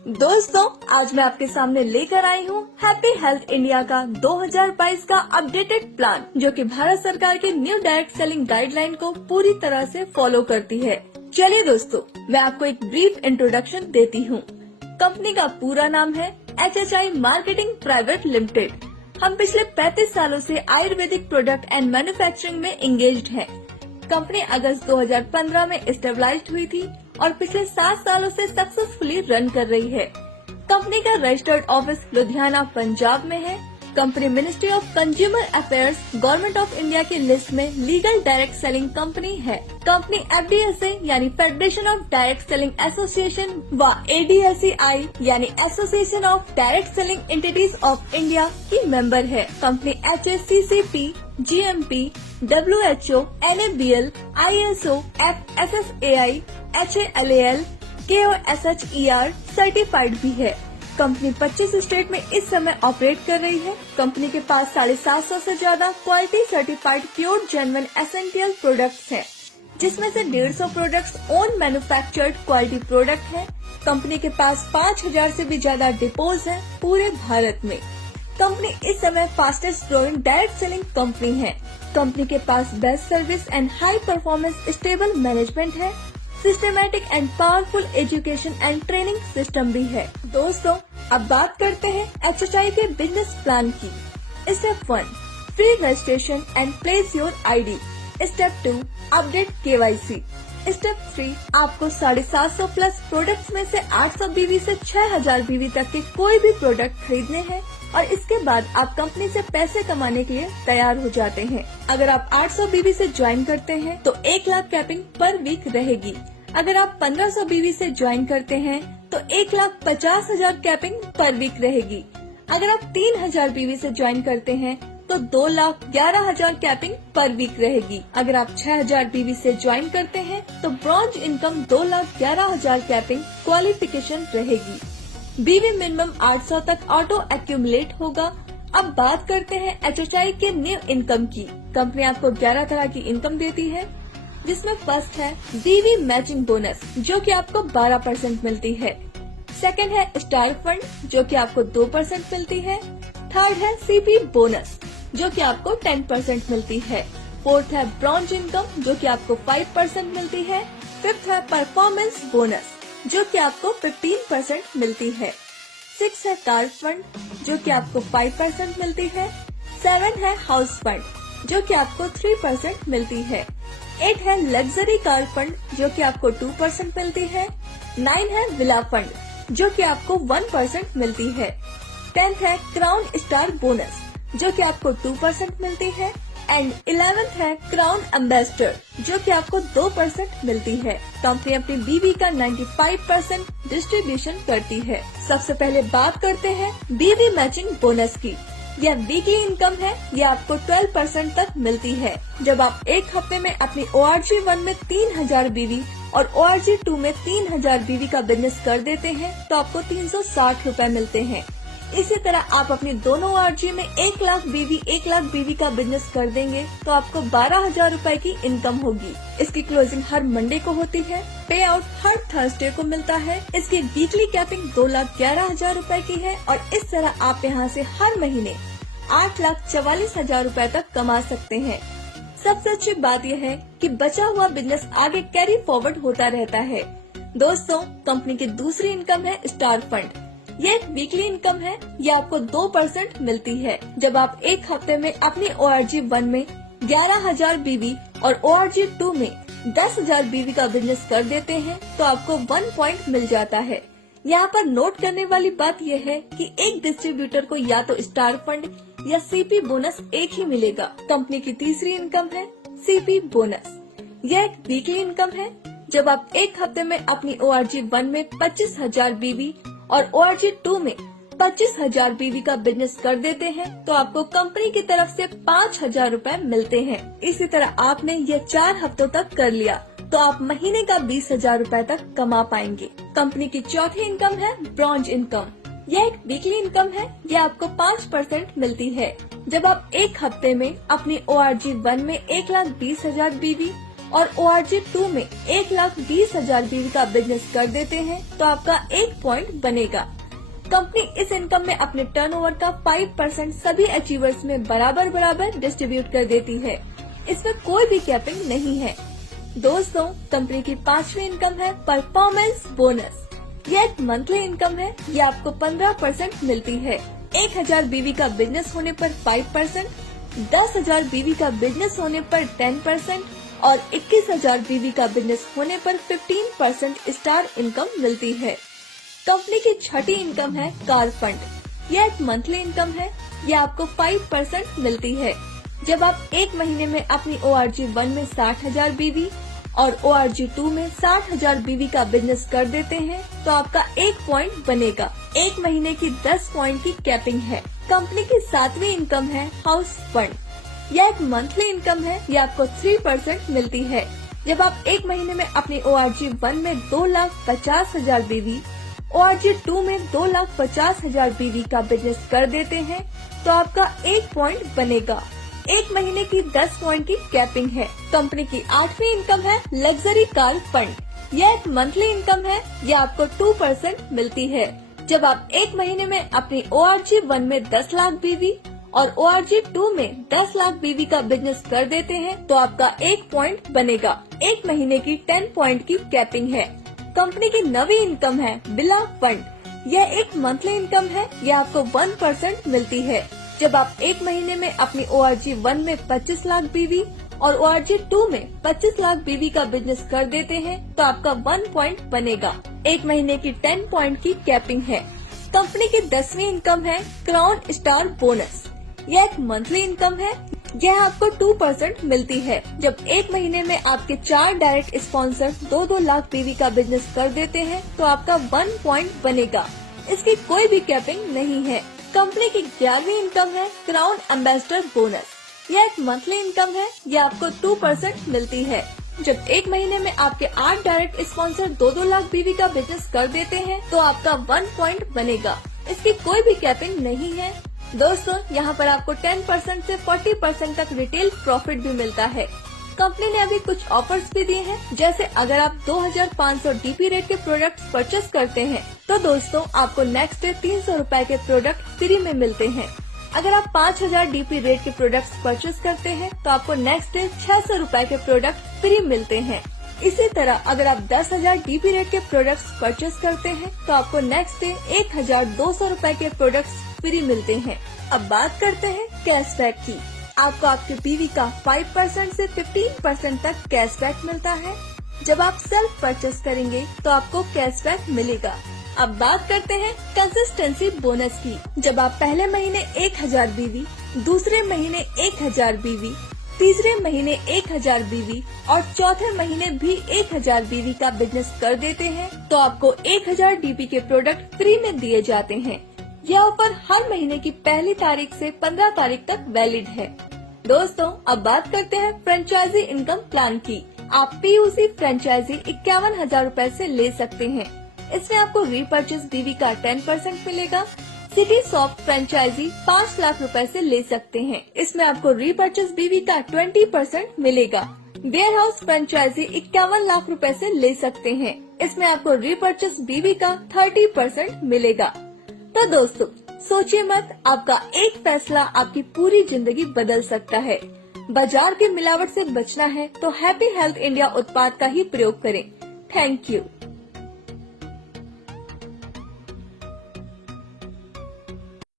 दोस्तों, आज मैं आपके सामने लेकर आई हूँ हैप्पी हेल्थ इंडिया का 2022 का अपडेटेड प्लान, जो कि भारत सरकार के न्यू डायरेक्ट सेलिंग गाइडलाइन को पूरी तरह से फॉलो करती है। चलिए दोस्तों, मैं आपको एक ब्रीफ इंट्रोडक्शन देती हूँ। कंपनी का पूरा नाम है HHI मार्केटिंग प्राइवेट लिमिटेड। हम पिछले 35 सालों से आयुर्वेदिक प्रोडक्ट एंड मैन्युफैक्चरिंग में इंगेज्ड हैं। कंपनी अगस्त 2015 में स्टेबलाइज्ड हुई थी और पिछले 7 सालों से सक्सेसफुली रन कर रही है। कंपनी का रजिस्टर्ड ऑफिस लुधियाना, पंजाब में है। Company ministry of consumer affairs, government of India की लिस्ट में लीगल डायरेक्ट सेलिंग कंपनी है। कंपनी FDSA यानी federation of direct selling association व ADSEI यानी association of direct selling entities of India की मेंबर है। Company HACCP, GMP, WHO, NABL, ISO, FSSAI, HALAL, KOSHER certified भी है। Company 25 state में इस समय ऑपरेट कर रही है। कंपनी के पास 750 से ज्यादा quality certified pure genuine essential products हैं, जिसमें से 150 products own manufactured quality product हैं। कंपनी के पास 5000 से भी ज्यादा डिपोज हैं पूरे भारत में। कंपनी इस समय fastest growing direct selling company है। कंपनी के पास best service and high performance stable management है। Systematic and powerful education and training system भी है। दोस्तों, अब बात करते हैं HHI के बिजनेस प्लान की। Step 1, free registration and place your ID। Step 2, update KYC। Step 3, आपको 750 प्लस प्रोडक्ट्स में से 800 BV से 6000 BV तक के कोई भी प्रोडक्ट खरीदने हैं और इसके बाद आप कंपनी से पैसे कमाने के लिए तैयार हो जाते हैं। अगर आप 800 BV से ज्वाइन करते हैं तो 1 लाख कैपिंग पर वीक रहेगी। अगर आप 1500 BV से ज्वाइन करते हैं तो 1,50,000 कैपिंग पर वीक रहेगी। अगर आप 3000 BV से ज्वाइन करते हैं तो 2,11,000 कैपिंग पर वीक रहेगी। अगर आप 6000 BV से ज्वाइन करते हैं तो ब्रॉन्ज इनकम 2,11,000 कैपिंग क्वालिफिकेशन रहेगी। BV मिनिमम 800 तक ऑटो एक्यूमुलेट होगा। अब बात करते हैं HHI के न्यू इनकम की। कंपनी आपको 11 तरह की इनकम देती है, जिसमें फर्स्ट है BV मैचिंग बोनस, जो कि आपको 12% मिलती है। सेकंड है स्टार फंड, जो कि आपको 2% मिलती है। थर्ड है CP बोनस, जो कि आपको 10% मिलती है। फोर्थ है ब्रॉन्ज इनकम, जो कि आपको 5% मिलती है। फिफ्थ है परफॉर्मेंस बोनस, जो कि आपको 15% मिलती है। 6 है कार फंड, जो कि आपको 5% मिलती है। 7 है हाउस फंड, जो कि आपको 3% मिलती है। 8 है लग्जरी कार फंड, जो कि आपको 2% मिलती है। 9 है विला फंड, जो कि आपको 1% मिलती है। 10th है क्राउन स्टार बोनस, जो कि आपको 2% मिलती है। एंड 11th है क्राउन एम्बेसडर, जो कि आपको 2% मिलती है। कंपनी अपनी BV का 95% डिस्ट्रीब्यूशन करती है। सबसे पहले बात करते हैं BV मैचिंग बोनस की। यह वीकली इनकम है। यह आपको 12% तक मिलती है। जब आप एक हफ्ते में अपनी ORG 1 में 3000 BV और ORG 2 में 3000 BV का बिजनेस कर देते हैं तो आपको 360 रूपए मिलते हैं। इसी तरह आप अपनी दोनों ORG में 1 लाख BV का बिजनेस कर देंगे तो आपको 12,000 रूपए की इनकम होगी। इसकी क्लोजिंग हर मंडे को होती है। पे आउट हर थर्सडे को मिलता है। इसकी वीकली कैपिंग 2,11,000 रूपए की है और इस तरह आप यहाँ से हर महीने 8,44,000 रूपए तक कमा सकते हैं। सबसे अच्छी बात यह है कि बचा हुआ बिजनेस आगे कैरी फॉरवर्ड होता रहता है। दोस्तों, कंपनी की दूसरी इनकम है स्टार फंड। ये एक वीकली इनकम है। ये आपको 2% मिलती है। जब आप एक हफ्ते में अपनी ORG 1 में 11,000 BV और ORG 2 में 10,000 BV का बिजनेस कर देते हैं तो आपको 1 पॉइंट मिल जाता है। यहाँ पर नोट करने वाली बात यह है कि एक डिस्ट्रीब्यूटर को या तो स्टार फंड या CP बोनस एक ही मिलेगा। कंपनी की तीसरी इनकम है CP बोनस। यह एक वीकली इनकम है। जब आप एक हफ्ते में अपनी ORG 1 में 25,000 BV और ORG 2 में 25,000 BV का बिजनेस कर देते हैं तो आपको कंपनी की तरफ से 5,000 रूपए मिलते हैं। इसी तरह आपने ये 4 हफ्तों तक कर लिया तो आप महीने का 20,000 रूपए तक कमा पाएंगे। कंपनी की चौथी इनकम है ब्रॉन्ज इनकम। यह एक वीकली इनकम है। यह आपको 5% मिलती है। जब आप एक हफ्ते में अपनी ORG 1 में 1,20,000 BV और ORG2 में 1,20,000 BV का बिजनेस कर देते हैं तो आपका 1 पॉइंट बनेगा। कंपनी इस इनकम में अपने टर्नओवर का 5% सभी अचीवर्स में बराबर डिस्ट्रीब्यूट कर देती है। इसमें कोई भी कैपिंग नहीं है। दोस्तों, कंपनी की 5वीं इनकम है परफॉर्मेंस बोनस। यह एक मंथली इनकम है। ये आपको 15% मिलती है। 1,000 BV का बिजनेस होने पर 5%, 10,000 BV का बिजनेस होने पर 10% और 21,000 BV का बिजनेस होने पर 15% स्टार इनकम मिलती है। कंपनी की 6ठी इनकम है कार फंड। यह एक मंथली इनकम है। यह आपको 5% मिलती है। जब आप एक महीने में अपनी ORG1 में 60,000 BV और ORG2 में 60,000 BV का बिजनेस कर देते हैं तो आपका 1 पॉइंट बनेगा। एक महीने की 10 पॉइंट की कैपिंग है। कंपनी की 7वीं इनकम है हाउस फंड। यह एक मंथली इनकम है। यह आपको 3% मिलती है। जब आप एक महीने में अपनी ORG1 में 2,50,000 BV, ORG2 में 2,50,000 BV का बिजनेस कर देते हैं तो आपका 1 पॉइंट बनेगा। एक महीने की 10 पॉइंट की कैपिंग है। कंपनी की 8वीं इनकम है लग्जरी कार फंड। यह एक मंथली इनकम है। यह आपको 2% मिलती है। जब आप एक महीने में अपनी ORG1 में 10 लाख BV और ORG2 में 10 लाख BV का बिजनेस कर देते हैं तो आपका 1 पॉइंट बनेगा। एक महीने की 10 पॉइंट की कैपिंग है। कंपनी की 9वीं इनकम है बिला फंड। यह एक मंथली इनकम है। यह आपको 1% मिलती है। जब आप एक महीने में अपनी ORG1 में 25 लाख BV और ORG2 में 25 लाख BV का बिजनेस कर देते हैं तो आपका 1 पॉइंट बनेगा। एक महीने की 10 पॉइंट की कैपिंग है। कंपनी की 10वीं इनकम है क्राउन स्टार बोनस। यह एक मंथली इनकम है। यह आपको 2% मिलती है। जब एक महीने में आपके 4 डायरेक्ट स्पॉन्सर 2-2 लाख BV का बिजनेस कर देते हैं तो आपका 1 पॉइंट बनेगा। इसकी कोई भी कैपिंग नहीं है। कंपनी की 11वीं इनकम है क्राउन एम्बेसडर बोनस। यह एक मंथली इनकम है। यह आपको 2% मिलती है। जब एक महीने में आपके 8 डायरेक्ट स्पॉन्सर 2-2 लाख BV का बिजनेस कर देते हैं तो आपका 1 पॉइंट बनेगा। इसकी कोई भी कैपिंग नहीं है। दोस्तों, यहाँ पर आपको 10% से 40% तक रिटेल प्रॉफिट भी मिलता है। कंपनी ने अभी कुछ ऑफर्स भी दिए हैं, जैसे अगर आप 2,500 DP रेट के प्रोडक्ट्स परचेस करते हैं तो दोस्तों आपको नेक्स्ट डे 300 रुपए के प्रोडक्ट फ्री में मिलते हैं। अगर आप 5,000 DP रेट के प्रोडक्ट्स परचेस करते हैं तो आपको नेक्स्ट डे 600 रुपए के प्रोडक्ट फ्री मिलते हैं। इसी तरह अगर आप 10,000 DP रेट के प्रोडक्ट्स परचेस करते हैं तो आपको नेक्स्ट डे 1,200 रुपए के प्रोडक्ट्स फ्री मिलते हैं। अब बात करते हैं कैशबैक की। आपको आपके BV का 5% से 15% तक कैशबैक मिलता है। जब आप सेल्फ परचेस करेंगे तो आपको कैशबैक मिलेगा। अब बात करते हैं कंसिस्टेंसी बोनस की। जब आप पहले महीने 1,000 BV, दूसरे महीने 1,000 BV, तीसरे महीने 1,000 BV और चौथे महीने भी 1,000 BV का बिजनेस कर देते हैं तो आपको 1,000 DP के प्रोडक्ट फ्री में दिए जाते हैं। यह ऑफर हर महीने की पहली तारीख से 15 तारीख तक वैलिड है। दोस्तों, अब बात करते हैं फ्रेंचाइजी इनकम प्लान की। आप PUC फ्रेंचाइजी 51,000 रूपए से ले सकते हैं। इसमें आपको रीपरचेज BV का 10% मिलेगा। सिटी सॉफ्ट फ्रेंचाइजी 5 लाख रुपए से ले सकते हैं। इसमें आपको रीपरचेज BV का 20% मिलेगा। वेयर हाउस फ्रेंचाइजी 51 लाख रुपए से ले सकते हैं। इसमें आपको रीपरचेज BV का 30% मिलेगा। तो दोस्तों, सोचिए मत, आपका एक फैसला आपकी पूरी जिंदगी बदल सकता है। बाजार की मिलावट से बचना है तो हैप्पी हेल्थ इंडिया उत्पाद का ही प्रयोग करें। Thank you.